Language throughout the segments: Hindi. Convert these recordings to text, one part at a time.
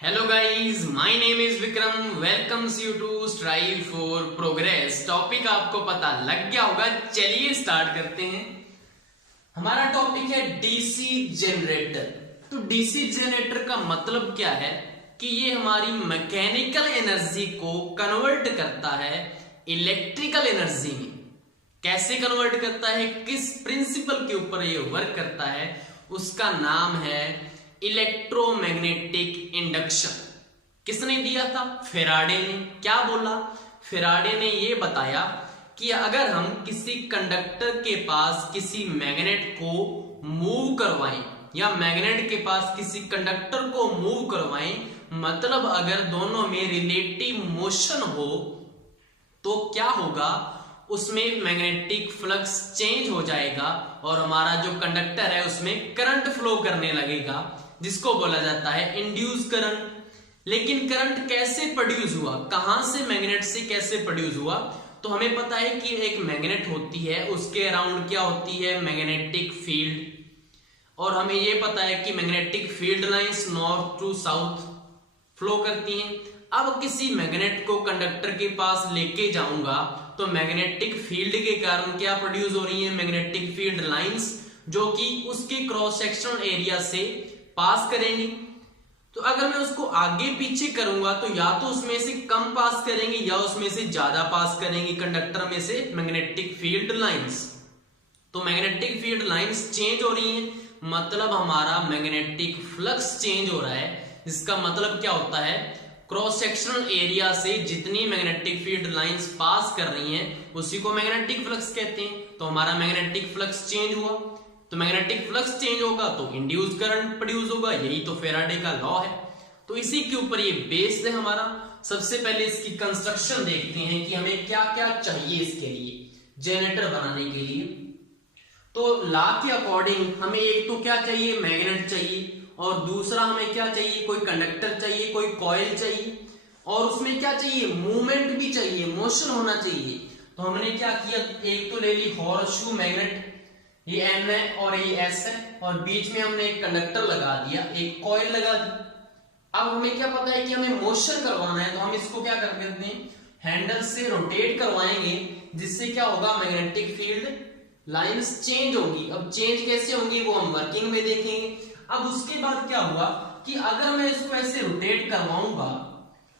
Hello guys, my name is Vikram. Welcomes you to strive for progress. Topic आपको पता लग गया होगा, चलिए स्टार्ट करते हैं। हमारा टॉपिक है डीसी जनरेटर। तो डीसी जनरेटर का मतलब क्या है कि ये हमारी मैकेनिकल एनर्जी को कन्वर्ट करता है इलेक्ट्रिकल एनर्जी में। कैसे कन्वर्ट करता है, किस प्रिंसिपल के ऊपर ये वर्क करता है, उसका नाम है इलेक्ट्रोमैग्नेटिक इंडक्शन। किसने दिया था? फेराडे ने। क्या बोला? फेराडे ने ये बताया कि अगर हम किसी कंडक्टर के पास किसी मैग्नेट को मूव करवाएं या मैग्नेट के पास किसी कंडक्टर को मूव करवाएं, मतलब अगर दोनों में रिलेटिव मोशन हो तो क्या होगा, उसमें मैग्नेटिक फ्लक्स चेंज हो जाएगा और हमारा जो कंडक्टर है उसमें करंट फ्लो करने लगेगा, जिसको बोला जाता है इंड्यूस करंट। लेकिन करंट कैसे प्रोड्यूस हुआ, कहां से, मैग्नेट से कैसे प्रोड्यूस हुआ? तो हमें पता है कि एक मैग्नेट होती है, उसके अराउंड क्या होती है, मैग्नेटिक फील्ड। और हमें यह पता है कि magnetic field lines north to south flow करती हैं। अब किसी मैग्नेट को कंडक्टर के पास लेके जाऊंगा तो मैग्नेटिक फील्ड के कारण क्या प्रोड्यूस हो रही है, मैग्नेटिक फील्ड लाइंस, जो कि उसके क्रॉस सेक्शनल एरिया से पास करेंगी। तो अगर मैं उसको आगे पीछे करूंगा तो या तो उसमें से कम पास करेंगे या उसमें से ज्यादा पास करेंगी कंडक्टर में से मैग्नेटिक फील्ड लाइंस। तो मैग्नेटिक फील्ड लाइंस चेंज हो रही हैं, मतलब हमारा मैग्नेटिक फ्लक्स चेंज हो रहा है। इसका मतलब क्या होता है, क्रॉस सेक्शनल एरिया से जितनी मैग्नेटिक फील्ड लाइंस पास कर रही हैं उसी को मैग्नेटिक फ्लक्स कहते हैं। तो हमारा मैग्नेटिक फ्लक्स चेंज हुआ, तो मैग्नेटिक फ्लक्स चेंज होगा तो इंड्यूस करंट प्रोड्यूस होगा। यही तो फेराडे का लॉ है। तो इसी के ऊपर ये बेस्ड है हमारा। सबसे पहले इसकी कंस्ट्रक्शन देखते हैं कि हमें क्या क्या चाहिए इसके लिए, जनरेटर बनाने के लिए। तो लॉ के अकॉर्डिंग हमें एक तो क्या चाहिए, मैग्नेट चाहिए, और दूसरा हमें क्या चाहिए, कोई कंडक्टर चाहिए, कोई कॉइल चाहिए, और उसमें क्या चाहिए, मूवमेंट भी चाहिए, मोशन होना चाहिए। तो हमने क्या किया, एक तो ले ली हॉर्सशू मैग्नेट, ये N है और ये S है, और बीच में हमने एक कंडक्टर लगा दिया, एक कॉइल लगा दी। अब हमें क्या पता है कि हमें मोशन करवाना है, तो हम इसको क्या कर देते हैं, हैंडल से रोटेट करवाएंगे, जिससे क्या होगा, मैग्नेटिक फील्ड लाइंस चेंज होंगी। अब चेंज कैसे होंगी वो हम वर्किंग में देखेंगे। अब उसके बाद क्या हुआ कि अगर मैं इसको ऐसे रोटेट करवाऊंगा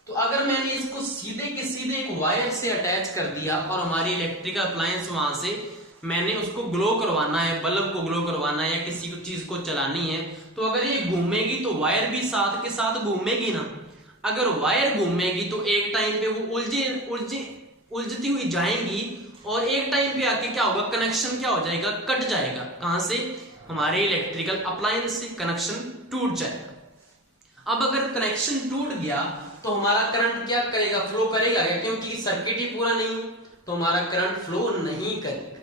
तो अगर मैंने इसको सीधे के सीधे एक वायर से अटैच कर दिया और हमारी इलेक्ट्रिकल अप्लायंस वहां से मैंने उसको ग्लो करवाना है, बल्ब को ग्लो करवाना है या किसी चीज को चलानी है, तो अगर ये घूमेगी तो वायर भी साथ के साथ घूमेगी ना। अगर वायर घूमेगी तो एक टाइम पे वो उलझती हुई जाएंगी और एक टाइम पे आके क्या होगा, कनेक्शन क्या हो जाएगा, कट जाएगा। कहां से, हमारे इलेक्ट्रिकल अप्लायंस से कनेक्शन टूट जाएगा। अब अगर कनेक्शन टूट गया तो हमारा करंट क्या करेगा, फ्लो करेगा क्या, क्योंकि सर्किट ही पूरा नहीं है तो हमारा करंट फ्लो नहीं करेगा।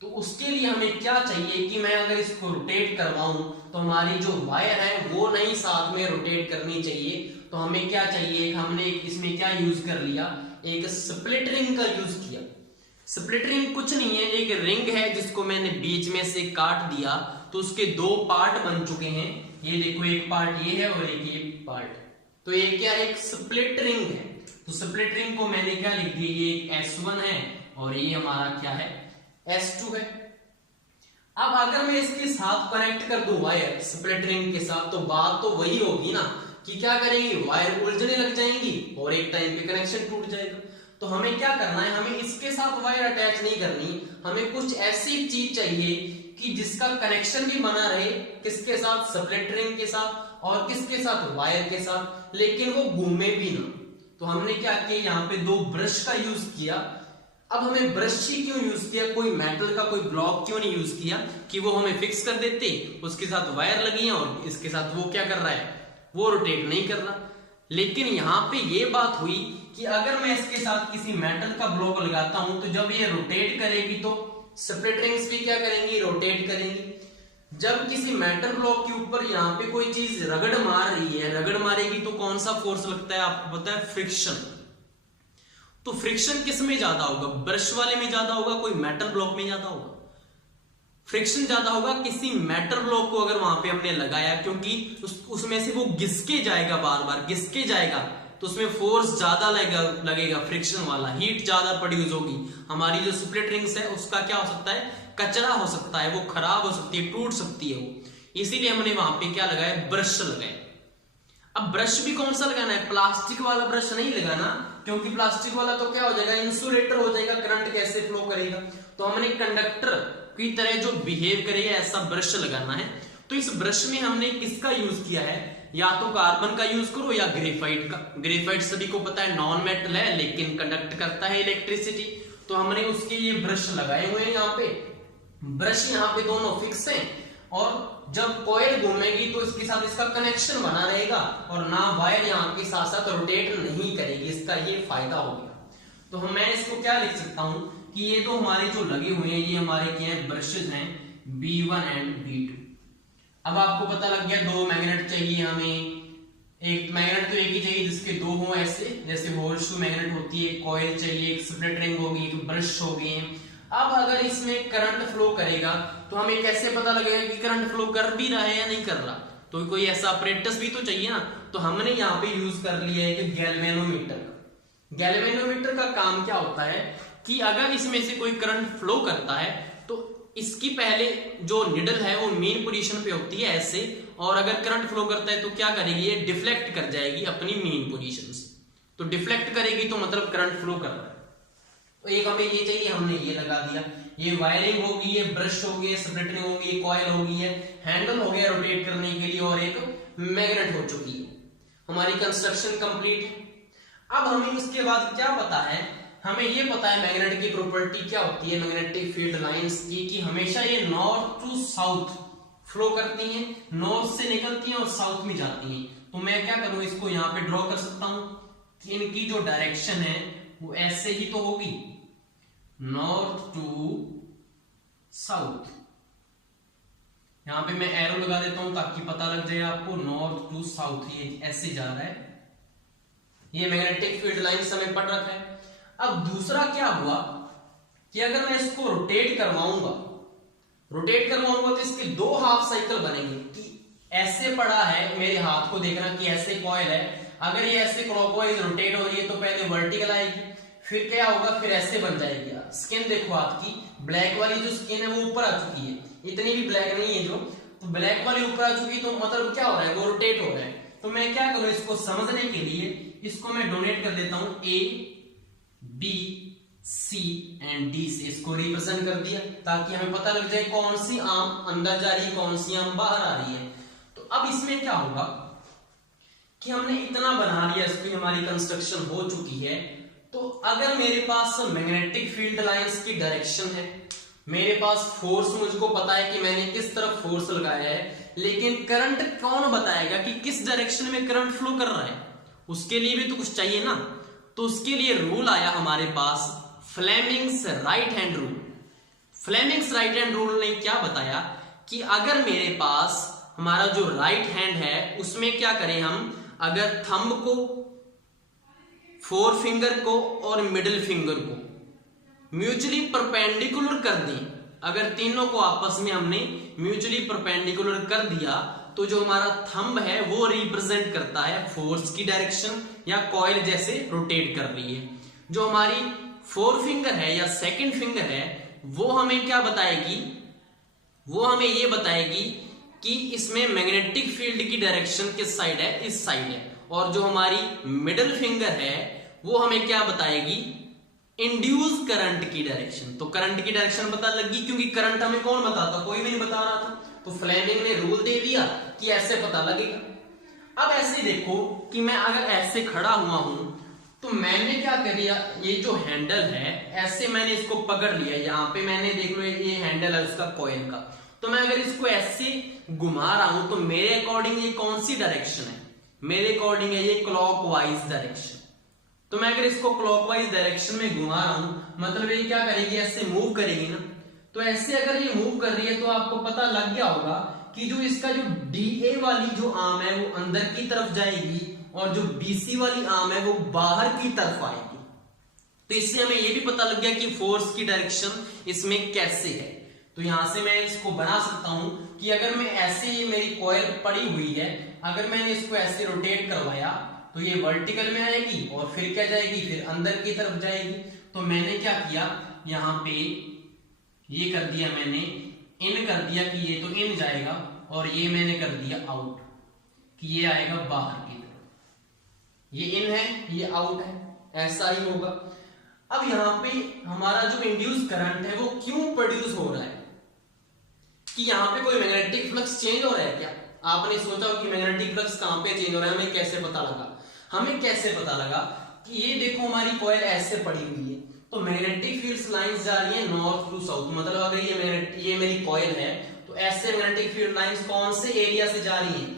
तो उसके लिए हमें क्या चाहिए कि मैं अगर इसको रोटेट करवाऊं तो हमारी जो वायर है वो नहीं साथ में रोटेट करनी चाहिए। तो हमें क्या चाहिए, हमने इसमें क्या यूज कर लिया, एक स्प्लिट रिंग का यूज किया। स्प्लिट रिंग कुछ नहीं है, एक रिंग है जिसको मैंने बीच में से काट दिया, तो उसके दो पार्ट बन चुके हैं। ये देखो, एक पार्ट ये है और एक ये पार्ट। तो ये क्या, एक स्प्लिट रिंग है। तो स्प्लिट रिंग को मैंने क्या लिख दिया, ये एक S1 है और ये हमारा क्या है, S2 है। अब अगर मैं इसके साथ कनेक्ट कर दूं वायर स्प्लिट रिंग के साथ, तो बात तो वही होगी ना कि क्या करेंगी, वायर उलझने लग जाएंगी और एक टाइम पे कनेक्शन टूट जाएगा। तो हमें क्या करना है, हमें इसके साथ वायर अटैच नहीं करनी, हमें कुछ ऐसी चीज चाहिए कि जिसका कनेक्शन भी बना रहे, किसके साथ, स्प्लिट रिंग के साथ, और किसके साथ, वायर के साथ, लेकिन वो घूमे भी ना। तो हमने क्या किया, यहाँ पे दो ब्रश का यूज किया। अब हमें ब्रश ही क्यों यूज किया, कोई मेटल का कोई ब्लॉक क्यों नहीं यूज किया कि वो हमें फिक्स कर देते, उसके साथ वायर लगी है और इसके साथ वो क्या कर रहा है, वो रोटेट नहीं कर रहा। लेकिन यहाँ पे ये बात हुई कि अगर मैं इसके साथ किसी मेटल का ब्लॉक लगाता हूं तो जब ये रोटेट करेगी तो स्प्लिट रिंग्स भी क्या करेंगी, रोटेट करेंगी। जब किसी मेटल ब्लॉक के ऊपर यहाँ पे कोई चीज रगड़ मार रही है, रगड़ मारेगी तो कौन सा फोर्स लगता है, आपको पता है, फ्रिक्शन। तो फ्रिक्शन किस में ज्यादा होगा, ब्रश वाले में ज्यादा होगा, कोई मेटल ब्लॉक में ज्यादा होगा। फ्रिक्शन ज्यादा होगा किसी मेटल ब्लॉक को अगर वहां पे हमने लगाया, क्योंकि उसमें से वो घिसके जाएगा, बार बार घिसके जाएगा, तो उसमें फोर्स ज्यादा लगेगा फ्रिक्शन वाला, हीट ज्यादा प्रोड्यूस होगी। हमारी जो स्प्लिट रिंग्स है उसका क्या हो सकता है, कचरा हो सकता है, वो खराब हो सकती है, टूट सकती है वो। इसीलिए हमने वहां पे क्या लगाया, ब्रश लगाया। अब ब्रश भी कौन सा लगाना है, प्लास्टिक वाला ब्रश नहीं लगाना, क्योंकि प्लास्टिक वाला तो क्या हो जाएगा, इंसुलेटर हो जाएगा, करंट कैसे फ्लो करेगा। तो हमने कंडक्टर की तरह जो बिहेव करेगा ऐसा ब्रश लगाना है। तो इस ब्रश में हमने किसका यूज किया है, या तो कार्बन का यूज करो या ग्रेफाइट का। ग्रेफाइट सभी को पता है नॉन मेटल है लेकिन कंडक्ट करता है इलेक्ट्रिसिटी, तो हमने उसके ये ब्रश लगाए हुए हैं। यहाँ पे ब्रश यहाँ पे दोनों फिक्स हैं, और जब कॉइल घूमेगी तो इसके साथ इसका कनेक्शन बना रहेगा, और ना वायर यहाँ के साथ साथ रोटेट नहीं करेगी, इसका ये फायदा हो गया। तो मैं इसको क्या लिख सकता हूं कि ये तो हमारे जो लगे हुए हैं ये हमारे क्या है, ब्रशेज हैं B1 एंड B2। अब आपको पता लग गया दो मैग्नेट चाहिए हमें, एक मैग्नेट तो एक ही चाहिए जिसके दो हो ऐसे, जैसे होर्सशू मैग्नेट होती है, कॉइल चाहिए, एक स्प्लिट रिंग होगी, एक ब्रश होगी। अब अगर इसमें करंट फ्लो करेगा तो हमें कैसे पता लगेगा कि करंट फ्लो कर भी रहा है या नहीं कर रहा, तो कोई ऐसा अपरेटस भी तो चाहिए ना। तो हमने यहाँ पे यूज कर लिया है कि गैल्वेनोमीटर का। गैल्वेनोमीटर का काम क्या होता है कि अगर इसमें से कोई करंट फ्लो करता है तो इसकी पहले जो निडल है वो मेन पोजीशन पे होती है ऐसे, और अगर करंट फ्लो करता है तो क्या करेगी, ये डिफ्लेक्ट कर जाएगी अपनी मेन पोजीशन से। तो डिफ्लेक्ट करेगी तो मतलब करंट फ्लो कर रहा है। तो एक हमें ये चाहिए, हमने ये लगा दिया, ये वायरिंग होगी, ये ब्रश होगी, स्प्लिट रिंग होगी, ये कॉइल होगी, है हैंडल हो गया रोटेट करने के लिए, और एक मैग्नेट हो चुकी है। हमारी कंस्ट्रक्शन कंप्लीट है। अब हमें उसके बाद क्या पता है, हमें ये पता है मैग्नेट की प्रॉपर्टी क्या होती है, मैग्नेटिक फील्ड लाइंस की, कि हमेशा ये नॉर्थ टू साउथ फ्लो करती हैं, नॉर्थ से निकलती हैं और साउथ में जाती हैं। तो मैं क्या करूं, इसको यहाँ पे ड्रॉ कर सकता हूं कि इनकी जो डायरेक्शन है वो ऐसे ही तो होगी, नॉर्थ टू साउथ। यहां पे मैं एरो लगा देता हूं ताकि पता लग जाए आपको, नॉर्थ टू साउथ ये ऐसे जा रहा है। ये मैग्नेटिक फील्ड लाइन हमें पढ़ रखा है। अब दूसरा क्या हुआ कि अगर मैं इसको रोटेट करवाऊंगा तो इसके दो हाफ साइकिल बनेंगे, कि ऐसे पड़ा है, मेरे हाथ को देखना कि ऐसे कॉइल है, अगर ये ऐसे क्लॉकवाइज रोटेट हो रही है तो पहले वर्टिकल आएगी, फिर क्या होगा, फिर ऐसे बन जाएगी। स्किन देखो हाथ की, ब्लैक वाली जो स्किन है वो ऊपर आ चुकी है, इतनी भी ब्लैक नहीं है जो, तो ब्लैक वाली ऊपर आ चुकी, तो मतलब क्या हो रहा है, वो रोटेट हो रहा है। तो मैं क्या करूं, इसको समझने के लिए इसको मैं डोनेट कर देता हूं A, B, C and D से, इसको रिप्रेजेंट कर दिया ताकि हमें पता लग जाए कौन सी आर्म अंदर जा रही है, कौन सी आर्म बाहर आ रही है। तो अब इसमें क्या होगा कि हमने इतना बना लिया, इसकी हमारी कंस्ट्रक्शन हो चुकी है। तो अगर मेरे पास मैग्नेटिक फील्ड लाइंस की डायरेक्शन है, मेरे पास फोर्स मुझको पता है कि मैंने किस तरफ फोर्स लगाया है, लेकिन करंट कौन बताएगा कि किस डायरेक्शन में करंट फ्लो कर रहा है, उसके लिए भी तो कुछ चाहिए ना। तो उसके लिए रूल आया हमारे पास, Fleming's right hand rule. Fleming's right hand rule ने क्या बताया कि अगर मेरे पास हमारा जो राइट हैंड है उसमें क्या करें हम, अगर थंब को, फोर फिंगर को और मिडिल फिंगर को म्यूचुअली परपेंडिकुलर कर दें, अगर तीनों को आपस में हमने म्यूचुअली परपेंडिकुलर कर दिया तो जो हमारा थंब है वो रिप्रेजेंट करता है फोर्स की डायरेक्शन, या कॉइल जैसे रोटेट कर रही है। जो हमारी फोर फिंगर है या सेकंड फिंगर है वो हमें क्या बताएगी, वो हमें ये बताएगी कि इसमें मैग्नेटिक फील्ड की डायरेक्शन किस साइड है, इस साइड है। और जो हमारी मिडिल फिंगर है वो हमें क्या बताएगी, इंड्यूस करंट की डायरेक्शन। तो करंट की डायरेक्शन पता लगी, क्योंकि करंट हमें कौन बताता, कोई भी नहीं बता रहा था, तो फ्लेमिंग ने रूल दे दिया कि ऐसे पता लगेगा। अब ऐसे देखो कि मैं अगर ऐसे खड़ा हुआ हूं तो मैंने क्या कर दिया, ये जो हैंडल है ऐसे मैंने इसको पकड़ लिया, यहां पे मैंने देख लो ये हैंडल है उसका कॉइल का, तो मैं अगर इसको ऐसे घुमा रहा हूं तो मेरे अकॉर्डिंग ये कौन सी डायरेक्शन है, मेरे अकॉर्डिंग है ये क्लॉकवाइज डायरेक्शन। तो मैं अगर इसको क्लॉकवाइज डायरेक्शन में घुमा रहा हूं मतलब ये क्या करेगी, ऐसे मूव करेगी ना। तो ऐसे अगर ये मूव कर रही है तो आपको पता लग गया होगा कि जो इसका जो DA वाली जो आर्म है वो अंदर की तरफ जाएगी और जो BC वाली आर्म है वो बाहर की तरफ आएगी। तो इससे हमें ये भी पता लग गया कि फोर्स की डायरेक्शन इसमें कैसे है। तो यहां से मैं इसको बना सकता हूं कि अगर मैं ऐसे ही मेरी कॉइल पड़ी हुई है, अगर मैंने इसको ऐसे रोटेट करवाया तो ये वर्टिकल में आएगी और फिर क्या जाएगी, फिर अंदर की तरफ जाएगी। तो मैंने क्या किया, यहाँ पे ये कर दिया, मैंने इन कर दिया कि ये तो इन जाएगा, और ये मैंने कर दिया आउट कि ये आएगा बाहर की तरफ। ये इन है, ये आउट है, ऐसा ही होगा। अब यहाँ पे हमारा जो इंड्यूस करंट है वो क्यों प्रोड्यूस हो रहा है, कि यहाँ पे कोई मैग्नेटिक फ्लक्स चेंज हो रहा है क्या? आपने सोचा कि मैग्नेटिक फ्लक्स कहां पे चेंज हो रहा है, हमें कैसे पता लगा? हमें कैसे पता लगा कि ये देखो हमारी कॉइल ऐसे पड़ी हुई है, तो मैग्नेटिक फील्ड्स लाइंस जा रही है नॉर्थ टू साउथ, मतलब अगर ये मेरी कॉइल है तो ऐसे मैग्नेटिक फील्ड लाइंस कौन से एरिया से जा रही है,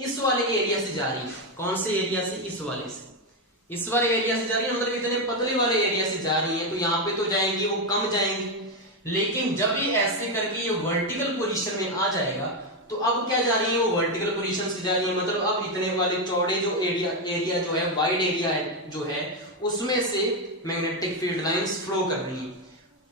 इस वाले एरिया से जा रही है। कौन से एरिया से? इस वाले से, इस वाले एरिया से जा रही है, मतलब इतने पतले वाले एरिया से जा रही है, तो यहाँ पे तो जाएंगी वो कम जाएंगी। लेकिन जब ये ऐसे करके ये वर्टिकल पोजीशन में आ जाएगा तो अब क्या जा रही है, वो वर्टिकल पोजीशन से जा रही है, मतलब अब इतने वाले चौड़े जो एरिया जो है, वाइड एरिया है जो है, उसमें से मैग्नेटिक फील्ड लाइंस फ्लो कर रही है।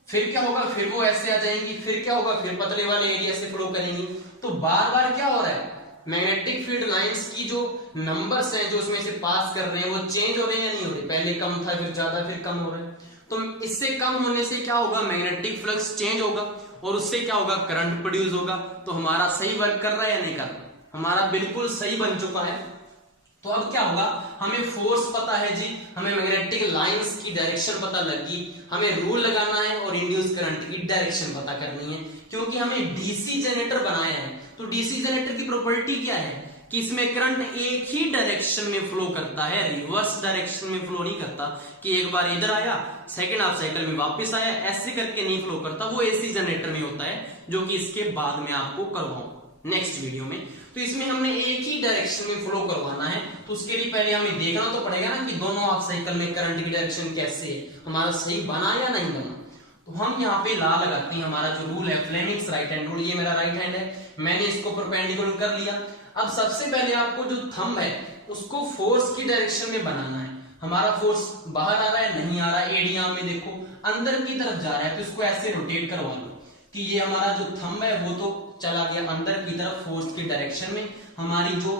फिर क्या होगा, फिर वो ऐसे आ जाएंगी, फिर क्या होगा, फिर पतले वाले एरिया से फ्लो करेंगी। तो बार बार क्या हो रहा है, मैग्नेटिक फील्ड लाइंस की जो नंबर्स हैं जो उसमें से पास कर रहे हैं वो चेंज हो रहे हैं या नहीं हो रहे? पहले कम था, फिर ज्यादा, फिर कम हो रहा है। तो इससे कम होने से क्या होगा, मैग्नेटिक फ्लक्स चेंज होगा, और उससे क्या होगा, करंट प्रोड्यूस होगा। तो हमारा सही वर्क कर रहा है या नहीं कर रहा? हमारा बिल्कुल सही बन चुका है। तो अब क्या होगा, हमें फोर्स पता है जी, हमें मैग्नेटिक लाइंस की डायरेक्शन पता लगी, हमें रूल लगाना है और इंड्यूस करंट की डायरेक्शन पता करनी है, क्योंकि हमें डीसी जनरेटर बनाया है। तो डीसी जनरेटर की प्रॉपर्टी क्या है कि इसमें करंट एक ही डायरेक्शन में फ्लो करता है, रिवर्स डायरेक्शन में फ्लो नहीं करता कि एक बार इधर आया सेकंड हाफ साइकिल में वापस आया, ऐसे करके नहीं फ्लो करता। वो एसी जनरेटर में होता है, जो कि इसके बाद में आपको करवाऊंगा नेक्स्ट वीडियो में। तो इसमें हमने एक ही डायरेक्शन में फ्लो करवाना है, तो उसके लिए पहले हमें देखना तो पड़ेगा ना कि दोनों हाफ साइकिल में करंट की डायरेक्शन कैसे है, हमारा सही बना या नहीं बना। तो हम यहाँ पे ला लगाते हैं, हमारा जो रूल है फ्लेमिंग्स राइट हैंड रूल, ये मेरा राइट हैंड है, मैंने इसको परपेंडिकुलर कर लिया। अब सबसे पहले आपको जो थंब है उसको फोर्स की डायरेक्शन में बनाना है। हमारा फोर्स बाहर आ रहा है, नहीं आ रहा है, एडिया में देखो अंदर की तरफ जा रहा है, तो इसको ऐसे रोटेट करवा लो कि ये हमारा जो थंब है वो तो चला गया अंदर की तरफ फोर्स की डायरेक्शन में। हमारी जो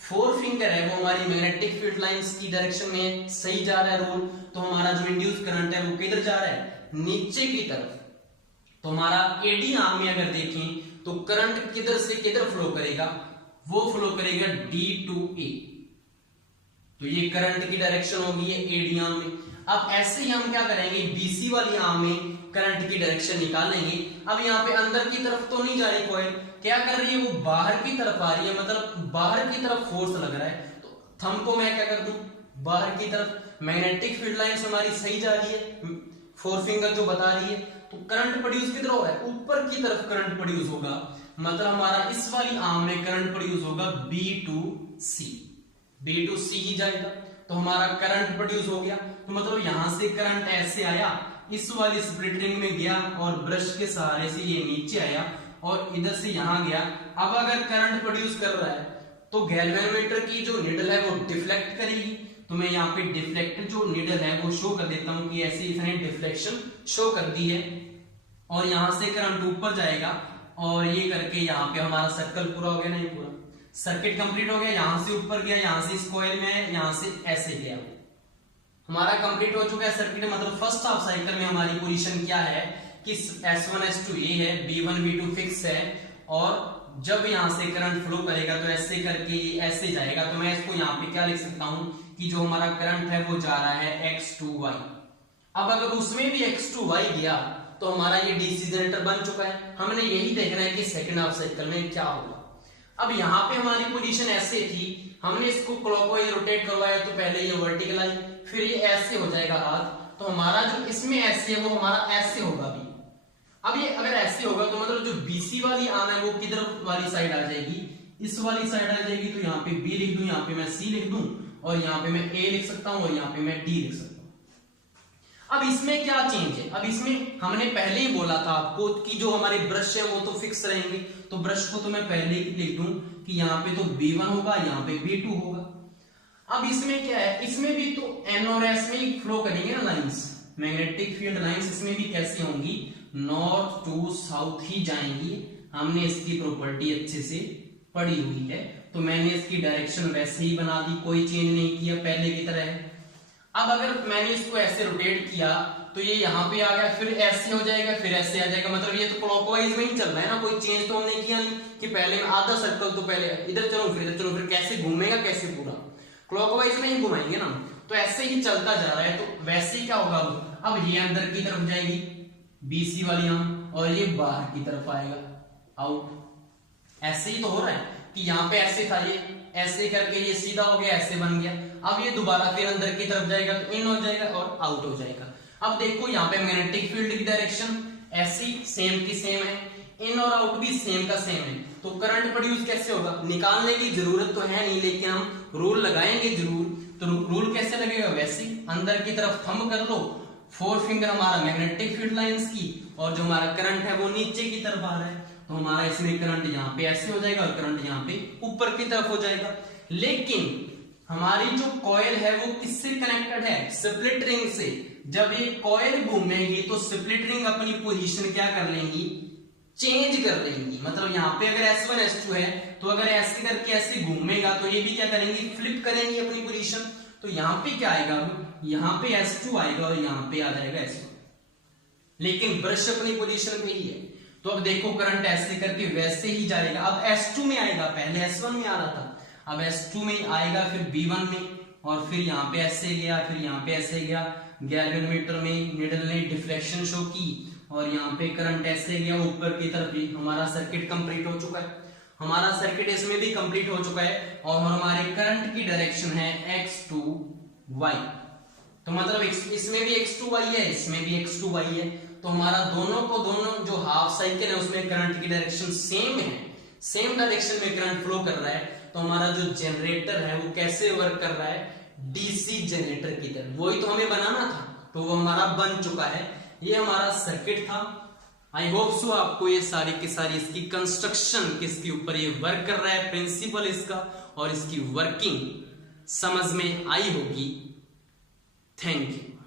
फोर फिंगर है वो हमारी मैग्नेटिक फील्ड लाइंस की डायरेक्शन में सही जा रहा है रोल। तो हमारा जो इंड्यूस करंट है वो किधर जा रहा है, नीचे की तरफ। तो हमारा एडी आर्म में अगर देखें तो करंट किधर से किधर फ्लो करेगा, वो फ्लो करेगा डी टू ए। तो ये करंट की डायरेक्शन होगी ये एडी आर्म में। अब ऐसे ही हम क्या करेंगे, बीसी वाली आर्म में करंट की डायरेक्शन निकालेंगे। अब यहाँ पे अंदर की तरफ तो नहीं जा रही कॉइल, क्या कर रही है, वो बाहर की तरफ आ रही है, मतलब बाहर की तरफ फोर्स लग रहा है। तो थंब को मैं क्या कर दूं, बाहर की तरफ। मैग्नेटिक फील्ड लाइंस हमारी सही जा रही है, फोर फिंगर जो बता रही है। तो करंट प्रोड्यूस किधर हो रहा है, ऊपर की तरफ करंट प्रोड्यूस होगा, मतलब हमारा इस वाली आर्म में करंट प्रोड्यूस होगा B to C, B to C ही जाएगा। तो हमारा करंट प्रोड्यूस हो गया। तो मतलब यहां से करंट ऐसे आया, इस वाली स्प्लिट रिंग में गया और ब्रश के सहारे से ये नीचे आया और इधर से यहां गया। अब अगर करंट प्रोड्यूस कर रहा है तो गैल्वेनोमीटर की जो निडल है वो डिफ्लेक्ट करेगी। तो मैं यहाँ पे डिफ्लेक्टेड जो निडल है वो शो कर देता हूं कि ऐसे इसने डिफ्लेक्शन शो कर दी है, और यहां से करंट ऊपर जाएगा और ये करके यहाँ पे हमारा सर्कल पूरा हो गया, नहीं पूरा सर्किट कंप्लीट हो गया। यहां से ऊपर गया, यहां से इस कॉइल में है, यहां से ऐसे गया, हमारा कंप्लीट हो चुका है सर्किट। मतलब फर्स्ट हाफ साइकिल में हमारी पोजीशन क्या है कि S1 S2 ये है, B1 B2 फिक्स है, और जब यहां से करंट फ्लो करेगा तो ऐसे करके ऐसे जाएगा। तो मैं इसको यहाँ पे क्या लिख सकता हूं कि जो हमारा करंट है वो जा रहा है X2Y। अब अगर उसमें भी X2Y गया तो हमारा ये डीसी जनरेटर बन चुका है। हमने यही देखना है कि सेकंड हाफ साइकिल में क्या होगा। अब यहाँ पे हमारी पोजीशन ऐसे थी, हमने इसको क्लॉकवाइज रोटेट करवाया, तो पहले ये वर्टिकल आई, फिर ये ऐसे हो जाएगा हाथ। तो हमारा जो इसमें ऐसे है वो हमारा ऐसे होगा भी। अब ये अगर ऐसे होगा तो मतलब जो बीसी वाली आर्म है वो किधर वाली साइड आ जाएगी, इस वाली साइड आ जाएगी। तो यहाँ पे बी लिख दूं, यहाँ पे मैं सी लिख दूं, और यहाँ पे मैं ए लिख सकता हूँ, और यहाँ पे मैं डी लिख सकता हूँ। अब इसमें क्या चेंज है, अब इसमें हमने पहले ही बोला था आपको कि जो हमारे ब्रश है वो तो फिक्स रहेंगे। तो ब्रश को तो मैं पहले ही लिख दूं कि यहाँ पे तो B1 होगा, यहाँ पे B2 होगा। अब इसमें क्या है, इसमें भी तो N और S में ही फ्लो करेंगे ना लाइंस, मैग्नेटिक फील्ड लाइंस इसमें भी कैसे होंगी, नॉर्थ टू साउथ ही जाएंगी। हमने इसकी प्रॉपर्टी अच्छे से पढ़ी हुई है, तो मैंने इसकी डायरेक्शन वैसे ही बना दी, कोई चेंज नहीं किया, पहले की तरह है। अब अगर मैंने इसको ऐसे रोटेट किया तो ये यहाँ पे आ गया, फिर ऐसे हो जाएगा, फिर ऐसे आ जाएगा, मतलब ये तो क्लॉकवाइज में ही चल रहा है ना, कोई चेंज तो हमने किया नहीं कि पहले में आधा सर्कल तो पहले इधर चलो फिर इधर चलो, फिर कैसे घूमेगा, कैसे पूरा क्लॉकवाइज में ही घुमाएंगे ना, तो ऐसे ही चलता जा रहा है। तो वैसे ही क्या होगा, अब ये अंदर की तरफ जाएगी बीसी वाली यहाँ, और ये बाहर की तरफ आएगा आउट। ऐसे ही तो हो रहा है कि यहाँ पे ऐसे था, ये ऐसे करके ये सीधा हो गया, ऐसे बन गया। अब ये दोबारा फिर अंदर की तरफ जाएगा तो इन हो जाएगा और आउट हो जाएगा। अब देखो यहाँ पे मैग्नेटिक फील्ड की डायरेक्शन ऐसी सेम की सेम है, इन और आउट भी सेम का सेम है, तो करंट प्रोड्यूस कैसे होगा, निकालने की जरूरत तो है नहीं, लेकिन हम रूल लगाएंगे जरूर। तो रूल कैसे लगेगा, वैसे अंदर की तरफ थंब कर लो, 4 फिंगर हमारा मैग्नेटिक फील्ड लाइंस की, और जो हमारा करंट है वो नीचे की तरफ आ रहा है, तो हमारा इसमें करंट यहाँ पे ऐसे हो जाएगा और करंट यहाँ पे ऊपर की तरफ हो जाएगा। लेकिन हमारी जो कॉइल है वो किससे कनेक्टेड है, स्प्लिट रिंग से। जब ये कॉइल घूमेगी तो स्प्लिट रिंग अपनी पोजीशन क्या कर लेंगी, चेंज कर लेंगी। मतलब यहाँ पे अगर S1 S2 है तो अगर ऐसे करके ऐसे घूमेगा तो ये भी क्या करेंगी, फ्लिप करेंगी अपनी पोजीशन। तो यहाँ पे क्या आएगा, यहाँ पे S2 आएगा और यहाँ पे आ जाएगा S1, लेकिन ब्रश अपनी पोजीशन पे ही है। तो अब देखो करंट ऐसे करके वैसे ही जाएगा, अब S2 में आएगा, पहले S1 में आ रहा था, अब S2 में आएगा, फिर B1 में, और फिर यहाँ पे ऐसे गया, फिर यहाँ पे ऐसे गया। गैल्वेनोमीटर में नीडल ने डिफ्लेक्शन शो की और यहाँ पे करंट ऐसे गया ऊपर की तरफ ही। हमारा सर्किट कंप्लीट हो चुका है, हमारा सर्किट इसमें भी कंप्लीट हो चुका है, और हमारे करंट की डायरेक्शन है x2y। तो मतलब इसमें भी x2y है, इसमें भी x2y है, तो हमारा दोनों जो हाफ साइकिल है उसमें करंट की डायरेक्शन सेम है, सेम डायरेक्शन में करंट फ्लो कर रहा है। तो हमारा जो जनरेटर है वो कैसे वर्क कर रहा है, डीसी जनरेटर की तरह, वही तो हमें बनाना था, तो वो हमारा बन चुका है। ये हमारा सर्किट था। आई होप सो आपको ये सारी की सारी इसकी कंस्ट्रक्शन, किसके ऊपर ये वर्क कर रहा है, प्रिंसिपल इसका और इसकी वर्किंग समझ में आई होगी। Thank you.